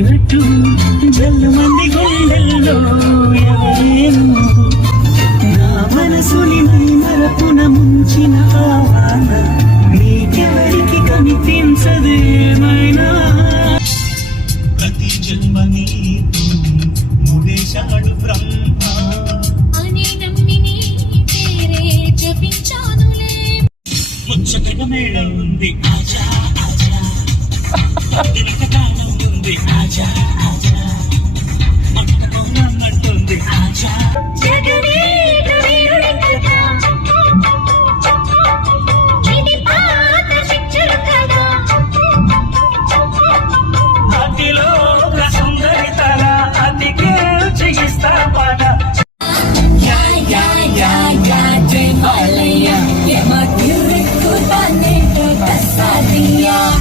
తాకినట్టు జల్లు మంది గుండెల్లో ఎవరేమో నా మనసుని మరపున ముంచిన ఆవాన నీకెవరికి కనిపించదు ఏమైనా ప్రతి జన్మని ముడేశాడు బ్రహ్మ అని నమ్మిని పేరే జపించానులే ముచ్చటగా మేళం ఉంది ఆజా ఆజా కాలం ఉంది ఆజా ఆజా మంటలో నమ్మంటుంది ఆజా జగనే